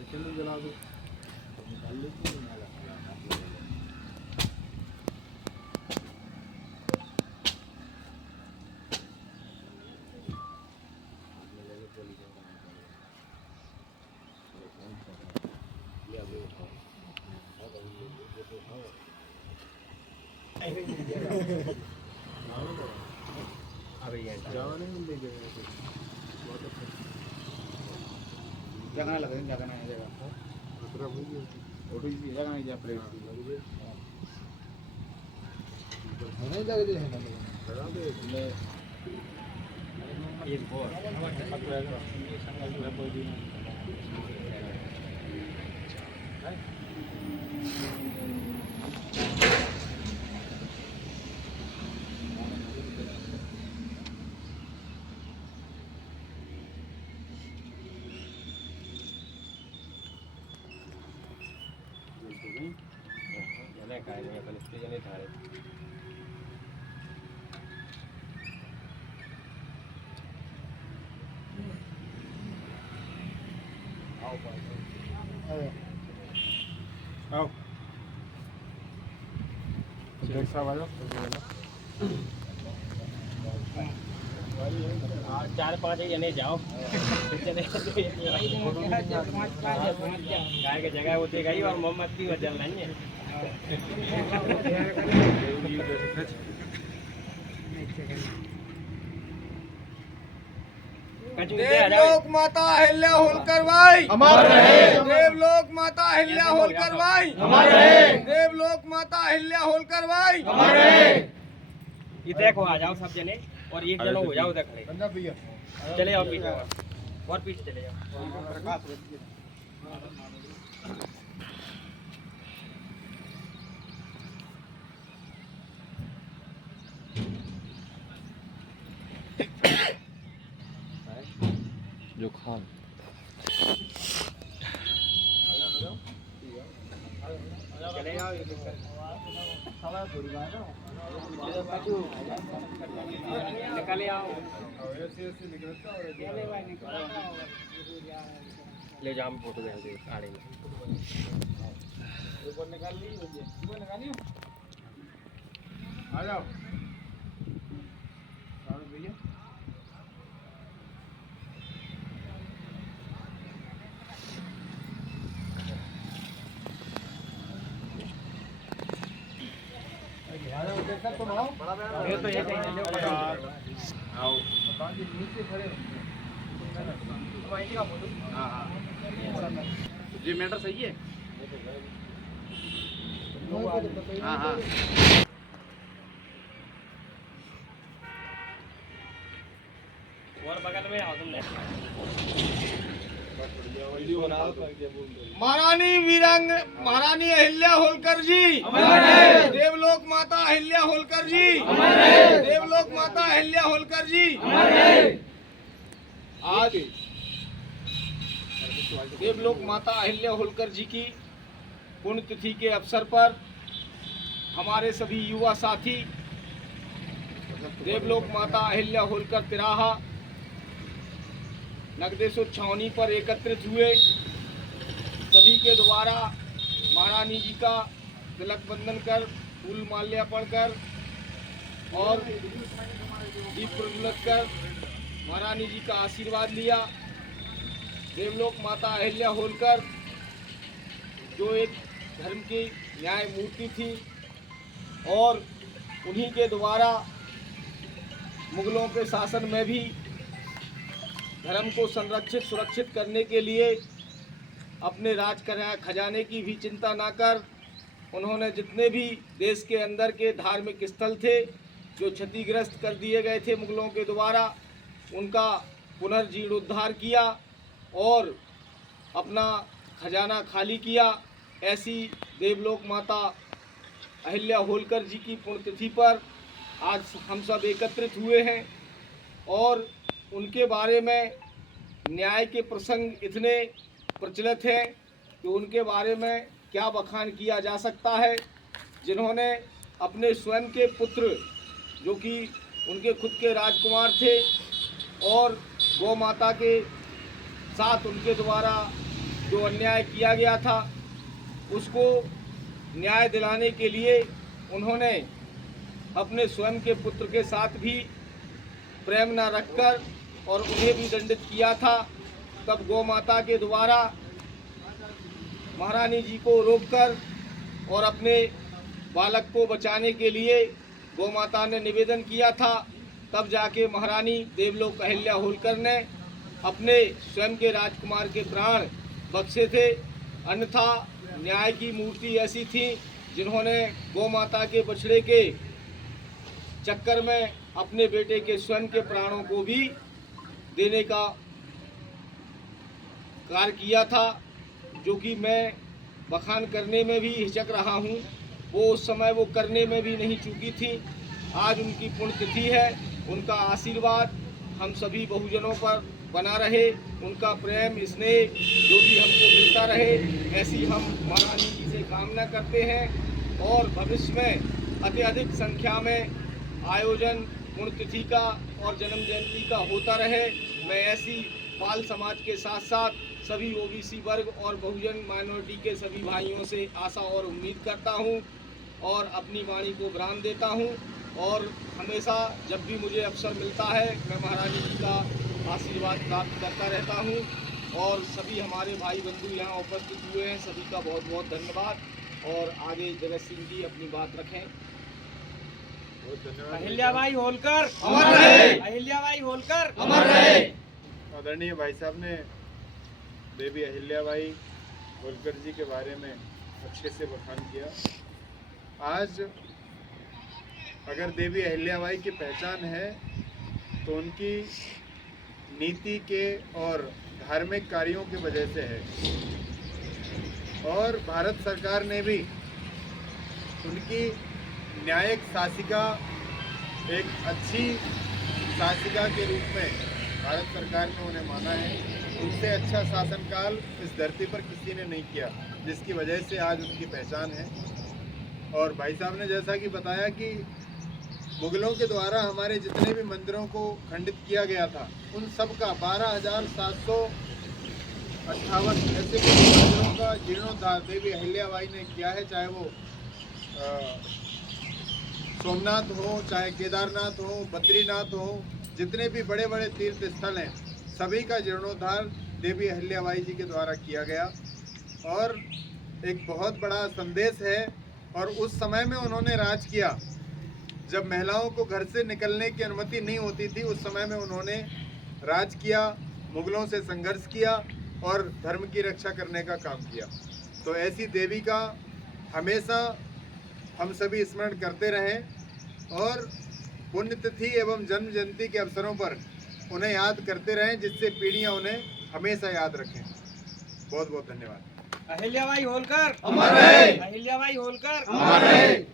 जला दो निकाल लेती है। जगह लगे जगह नहीं जगह जगह नहीं जा प्लेट नहीं लग रही है ना लगा दे एक और काय नहीं अपन इसके जने थारे आओ आओ जैसा वाला 4-5 जने जाओ गाय के जगह होते गई और मोमबत्ती हो जल रही है। देवलोक माता अहिल्या होलकर भाई हमारे रहे। देवलोक माता अहिल्या होलकर भाई हमारे रहे। देवलोक माता अहिल्या होलकर भाई हमारे रहे। इधर देखो आ जाओ सब जने और एक जनो हो जाओ उधर खड़े चले जाओ पीछे और पीछे चले जाओ। जो खान चले जाओ निकले आओ ले जाओ फोटो दे आड़े में निकाल ली आ जाओ भैया आओ नीचे खड़े जी मैटर सही है। हाँ हाँ और बगल में आओ तुमने महारानी अहिल्या होलकर जी देवलोक माता अहिल्या होलकर जी देवलोक माता अहिल्या होलकर जी आज देवलोक माता अहिल्या होलकर जी की पुण्यतिथि के अवसर पर हमारे सभी युवा साथी देवलोक माता अहिल्या होलकर तिराहा नगदेश्वर छावनी पर एकत्रित हुए। सभी के द्वारा महारानी जी का तिलक बंधन कर फूल माल्यार्पण कर और दीप प्रज्वलित कर महारानी जी का आशीर्वाद लिया। देवलोक माता अहिल्या होलकर जो एक धर्म की न्याय मूर्ति थी और उन्हीं के द्वारा मुगलों के शासन में भी धर्म को संरक्षित सुरक्षित करने के लिए अपने राज खजाने की भी चिंता ना कर उन्होंने जितने भी देश के अंदर के धार्मिक स्थल थे जो क्षतिग्रस्त कर दिए गए थे मुगलों के द्वारा उनका पुनर्जीर्णोद्धार किया और अपना खजाना खाली किया। ऐसी देवलोक माता अहिल्या होलकर जी की पुण्यतिथि पर आज हम सब एकत्रित हुए हैं और उनके बारे में न्याय के प्रसंग इतने प्रचलित हैं कि उनके बारे में क्या बखान किया जा सकता है। जिन्होंने अपने स्वयं के पुत्र जो कि उनके खुद के राजकुमार थे और गौ माता के साथ उनके द्वारा जो अन्याय किया गया था उसको न्याय दिलाने के लिए उन्होंने अपने स्वयं के पुत्र के साथ भी प्रेम न रखकर और उन्हें भी दंडित किया था। तब गौ माता के द्वारा महारानी जी को रोककर और अपने बालक को बचाने के लिए गौ माता ने निवेदन किया था। तब जाके महारानी देवलोक अहिल्या होलकर ने अपने स्वयं के राजकुमार के प्राण बख्शे थे। अन्यथा न्याय की मूर्ति ऐसी थी जिन्होंने गौ माता के बछड़े के चक्कर में अपने बेटे के स्वयं के प्राणों को भी देने का कार्य किया था, जो कि मैं बखान करने में भी हिचक रहा हूँ। वो उस समय वो करने में भी नहीं चूकी थी। आज उनकी पुण्यतिथि है। उनका आशीर्वाद हम सभी बहुजनों पर बना रहे, उनका प्रेम स्नेह जो भी हमको मिलता रहे, ऐसी हम महारानी जी से कामना करते हैं। और भविष्य में अत्यधिक संख्या में आयोजन पुण्यतिथि का और जन्म जयंती का होता रहे। मैं ऐसी पाल समाज के साथ साथ सभी ओबीसी वर्ग और बहुजन माइनॉरिटी के सभी भाइयों से आशा और उम्मीद करता हूं और अपनी वाणी को विराम देता हूं। और हमेशा जब भी मुझे अवसर मिलता है मैं महारानी जी का आशीर्वाद प्राप्त करता रहता हूं। और सभी हमारे भाई बंधु यहाँ उपस्थित हुए हैं, सभी का बहुत बहुत धन्यवाद। और आगे जगत सिंह जी अपनी बात रखें। अहिल्याबाई होलकर अमर रहे। अहिल्याबाई होलकर अमर रहे। आदरणीय भाई साहब ने देवी अहिल्याबाई होलकर जी के बारे में अच्छे से बखान किया। आज अगर देवी अहिल्याबाई की पहचान है तो उनकी नीति के और धार्मिक कार्यों की वजह से है। और भारत सरकार ने भी उनकी न्यायिक शासिका, एक अच्छी शासिका के रूप में भारत सरकार ने उन्हें माना है। उनसे अच्छा शासनकाल इस धरती पर किसी ने नहीं किया, जिसकी वजह से आज उनकी पहचान है। और भाई साहब ने जैसा कि बताया कि मुगलों के द्वारा हमारे जितने भी मंदिरों को खंडित किया गया था, उन सब का 12,758 ऐसे मंदिरों का जीर्णोद्धार देवी अहिल्याबाई ने किया है। चाहे वो सोमनाथ हो, चाहे केदारनाथ हो, बद्रीनाथ हो, जितने भी बड़े बड़े तीर्थ स्थल हैं, सभी का जीर्णोद्धार देवी अहिल्याबाई जी के द्वारा किया गया। और एक बहुत बड़ा संदेश है। और उस समय में उन्होंने राज किया जब महिलाओं को घर से निकलने की अनुमति नहीं होती थी। उस समय में उन्होंने राज किया, मुगलों से संघर्ष किया और धर्म की रक्षा करने का काम किया। तो ऐसी देवी का हमेशा हम सभी स्मरण करते रहें और पुण्यतिथि एवं जन्म जयंती के अवसरों पर उन्हें याद करते रहें, जिससे पीढ़ियां उन्हें हमेशा याद रखें। बहुत बहुत धन्यवाद। अहिल्याबाई होलकर अमर रहे। अहिल्याबाई होलकर अमर रहे।